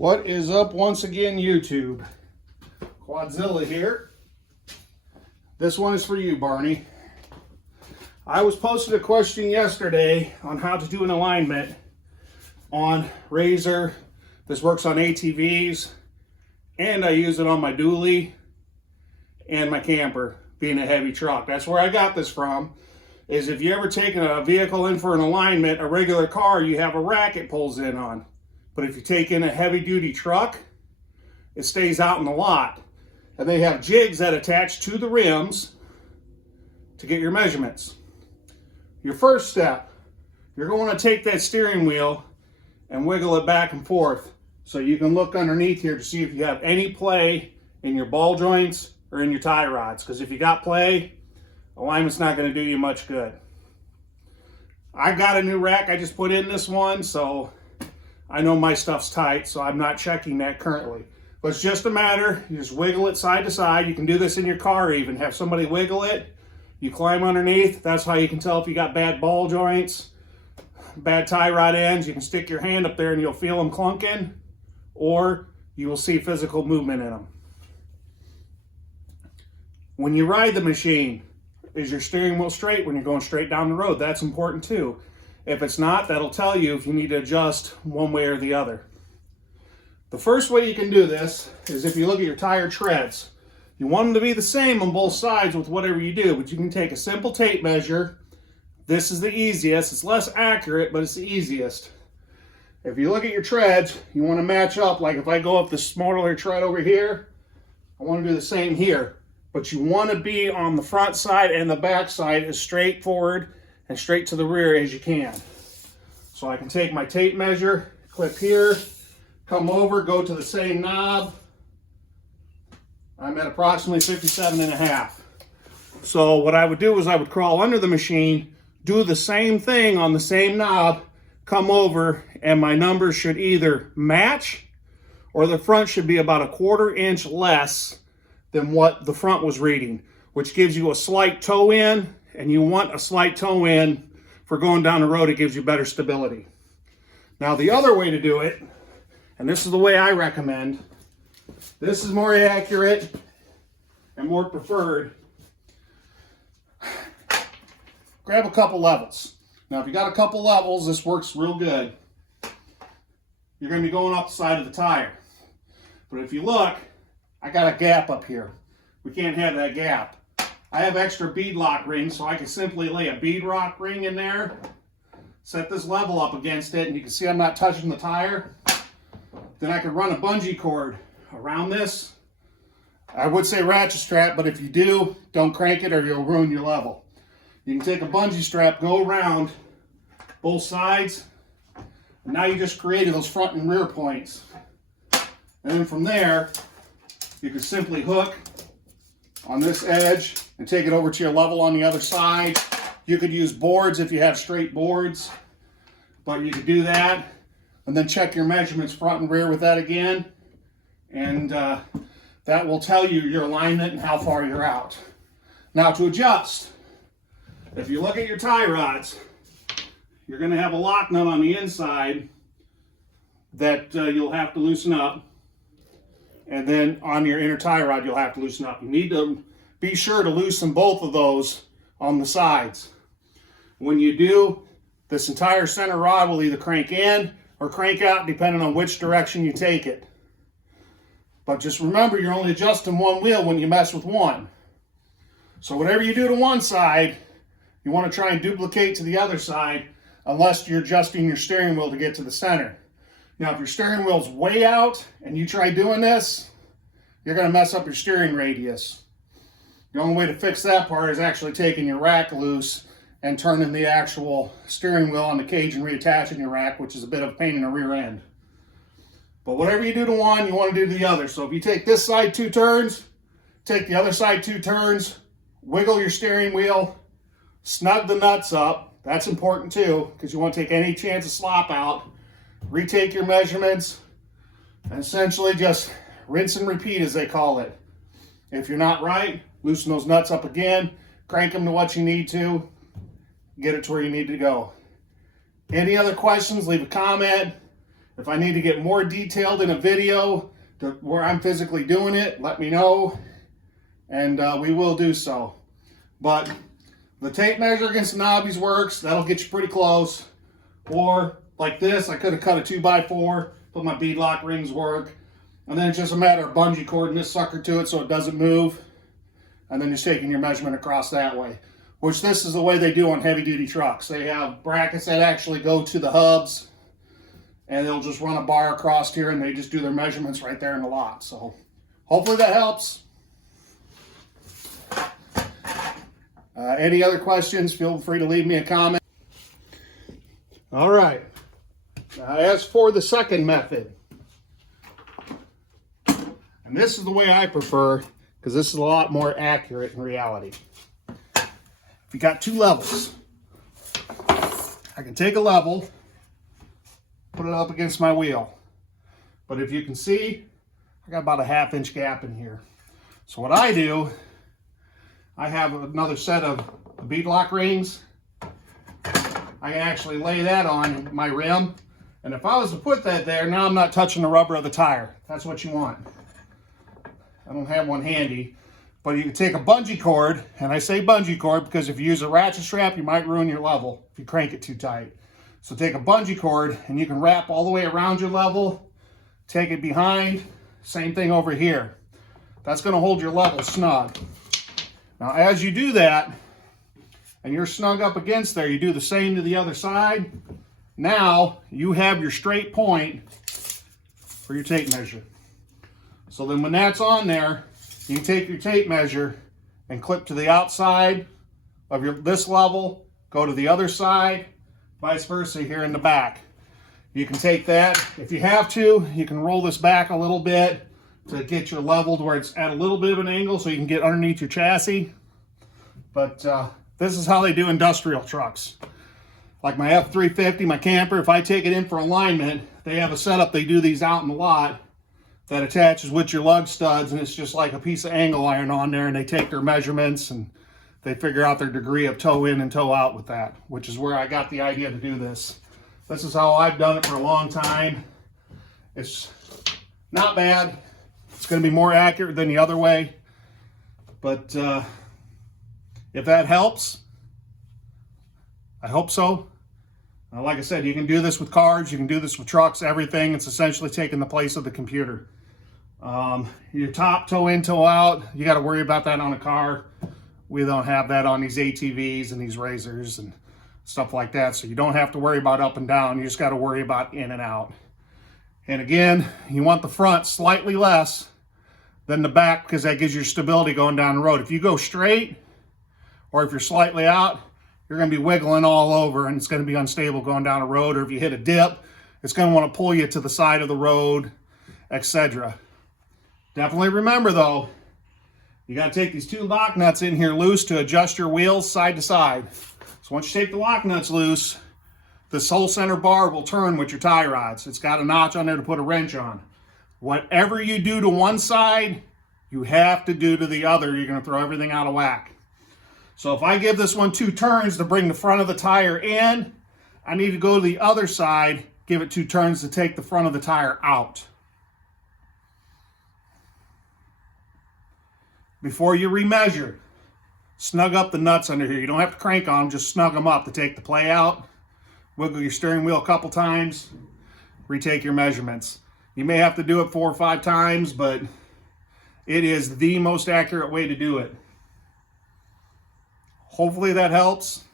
What is up once again, YouTube? Quadzilla here. This one is for you, Barney. I was posted a question yesterday on how to do an alignment on Razor. This works on ATVs, and I use it on my dually and my camper, being a heavy truck. That's where I got this from, is if you ever take a vehicle in for an alignment, a regular car, you have a rack it pulls in on. But if you take in a heavy duty truck, it stays out in the lot. And they have jigs that attach to the rims to get your measurements. Your first step, you're going to take that steering wheel and wiggle it back and forth so you can look underneath here to see if you have any play in your ball joints or in your tie rods. Because if you got play, alignment's not going to do you much good. I got a new rack I just put in this one, so I know my stuff's tight, so I'm not checking that currently. But it's just a matter, you just wiggle it side to side. You can do this in your car even. Have somebody wiggle it. You climb underneath. That's how you can tell if you got bad ball joints, bad tie rod ends. You can stick your hand up there and you'll feel them clunking, or you will see physical movement in them. When you ride the machine, is your steering wheel straight when you're going straight down the road? That's important too. If it's not, that'll tell you if you need to adjust one way or the other. The first way you can do this is if you look at your tire treads. You want them to be the same on both sides with whatever you do, but you can take a simple tape measure. This is the easiest. It's less accurate, but it's the easiest. If you look at your treads, you want to match up. Like if I go up the smaller tread over here, I want to do the same here. But you want to be on the front side and the back side as straight forward and straight to the rear as you can. So I can take my tape measure, clip here, come over, go to the same knob. I'm at approximately 57.5. So what I would do is I would crawl under the machine, do the same thing on the same knob, come over, and my numbers should either match or the front should be about 1/4 inch less than what the front was reading, which gives you a slight toe in, and you want a slight toe in for going down the road. It gives you better stability. Now the other way to do it, and this is the way I recommend, this is more accurate and more preferred. Grab a couple levels. Now if you got a couple levels, this works real good. You're going to be going up the side of the tire. But if you look, I got a gap up here. We can't have that gap. I have extra bead lock rings, so I can simply lay a bead rock ring in there, set this level up against it, and you can see I'm not touching the tire. Then I can run a bungee cord around this. I would say ratchet strap, but if you do, don't crank it or you'll ruin your level. You can take a bungee strap, go around both sides, and now you just created those front and rear points. And then from there, you can simply hook on this edge and take it over to your level on the other side. You could use boards if you have straight boards, but you could do that and then check your measurements front and rear with that again, and that will tell you your alignment and how far you're out. Now to adjust, if you look at your tie rods, you're going to have a lock nut on the inside that you'll have to loosen up. And then on your inner tie rod, you'll have to loosen up. You need to be sure to loosen both of those on the sides. When you do, this entire center rod will either crank in or crank out, depending on which direction you take it. But just remember, you're only adjusting one wheel when you mess with one. So whatever you do to one side, you want to try and duplicate to the other side, unless you're adjusting your steering wheel to get to the center. Now, if your steering wheel's way out and you try doing this, you're going to mess up your steering radius. The only way to fix that part is actually taking your rack loose and turning the actual steering wheel on the cage and reattaching your rack, which is a bit of a pain in the rear end. But whatever you do to one, you want to do to the other. So if you take this side 2 turns, take the other side 2 turns, wiggle your steering wheel, snug the nuts up. That's important too, because you want to take any chance of slop out. Retake your measurements, and essentially just rinse and repeat, as they call it. If you're not right, loosen those nuts up again, crank them to what you need to, get it to where you need to go. Any other questions, leave a comment. If I need to get more detailed in a video to where I'm physically doing it, let me know, and we will do so. But the tape measure against the knobbies works. That'll get you pretty close. Or like this, I could have cut a 2x4, but my bead lock rings work. And then it's just a matter of bungee cording this sucker to it so it doesn't move. And then just taking your measurement across that way. Which this is the way they do on heavy duty trucks. They have brackets that actually go to the hubs. And they'll just run a bar across here and they just do their measurements right there in the lot. So hopefully that helps. Any other questions, feel free to leave me a comment. All right. As for the second method, and this is the way I prefer, because this is a lot more accurate in reality. If you got two levels, I can take a level, put it up against my wheel. But if you can see, I got about a 1/2 inch gap in here. So what I do, I have another set of bead lock rings. I can actually lay that on my rim. And if I was to put that there, now I'm not touching the rubber of the tire. That's what you want. I don't have one handy, but you can take a bungee cord, and I say bungee cord because if you use a ratchet strap, you might ruin your level if you crank it too tight. So take a bungee cord and you can wrap all the way around your level, take it behind, same thing over here. That's going to hold your level snug. Now as you do that, and you're snug up against there, you do the same to the other side. Now you have your straight point for your tape measure. So then when that's on there, you can take your tape measure and clip to the outside of this level, go to the other side, vice versa here in the back. You can take that, if you have to, you can roll this back a little bit to get you leveled where it's at a little bit of an angle so you can get underneath your chassis. But this is how they do industrial trucks. Like my F350, my camper, if I take it in for alignment, they have a setup, they do these out in the lot that attaches with your lug studs, and it's just like a piece of angle iron on there, and they take their measurements and they figure out their degree of toe in and toe out with that, which is where I got the idea to do this. This is how I've done it for a long time. It's not bad. It's going to be more accurate than the other way. But if that helps, I hope so. Like I said, you can do this with cars, you can do this with trucks, everything. It's essentially taking the place of the computer. Your top, toe in, toe out, you got to worry about that on a car. We don't have that on these ATVs and these Razors and stuff like that. So you don't have to worry about up and down. You just got to worry about in and out. And again, you want the front slightly less than the back because that gives you stability going down the road. If you go straight or if you're slightly out, you're going to be wiggling all over and it's going to be unstable going down a road. Or if you hit a dip, it's going to want to pull you to the side of the road, etc. Definitely remember though, you got to take these two lock nuts in here loose to adjust your wheels side to side. So once you take the lock nuts loose, this whole center bar will turn with your tie rods. It's got a notch on there to put a wrench on. Whatever you do to one side, you have to do to the other. You're going to throw everything out of whack. So if I give this one 2 turns to bring the front of the tire in, I need to go to the other side, give it 2 turns to take the front of the tire out. Before you remeasure, snug up the nuts under here. You don't have to crank on them, just snug them up to take the play out. Wiggle your steering wheel a couple times, retake your measurements. You may have to do it 4 or 5 times, but it is the most accurate way to do it. Hopefully that helps.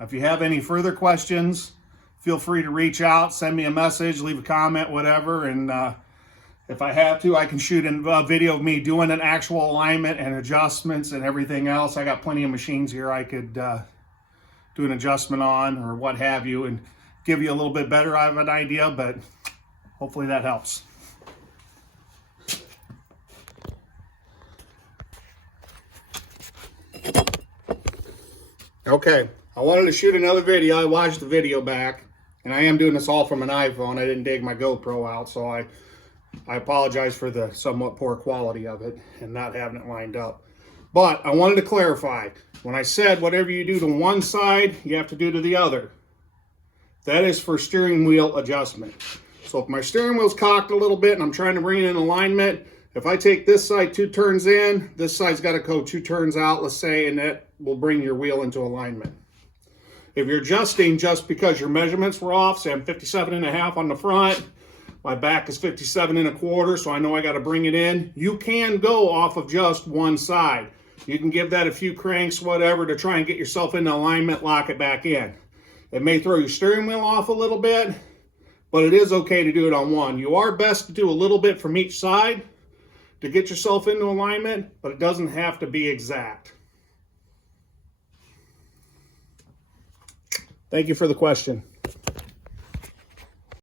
If you have any further questions, feel free to reach out, send me a message, leave a comment, whatever. And if I have to, I can shoot a video of me doing an actual alignment and adjustments and everything else. I got plenty of machines here I could do an adjustment on or what have you and give you a little bit better of an idea, but hopefully that helps. Okay, I wanted to shoot another video. I watched the video back, and I am doing this all from an iPhone. I didn't dig my GoPro out, so I apologize for the somewhat poor quality of it and not having it lined up. But I wanted to clarify, when I said whatever you do to one side, you have to do to the other. That is for steering wheel adjustment. So if my steering wheel's cocked a little bit and I'm trying to bring it in alignment, if I take this side 2 turns in, this side's got to go 2 turns out, let's say, and that will bring your wheel into alignment. If you're adjusting just because your measurements were off, say I'm 57.5 on the front, my back is 57.25, so I know I got to bring it in, you can go off of just one side. You can give that a few cranks, whatever, to try and get yourself into alignment, lock it back in. It may throw your steering wheel off a little bit, but it is okay to do it on one. You are best to do a little bit from each side to get yourself into alignment, but it doesn't have to be exact. Thank you for the question.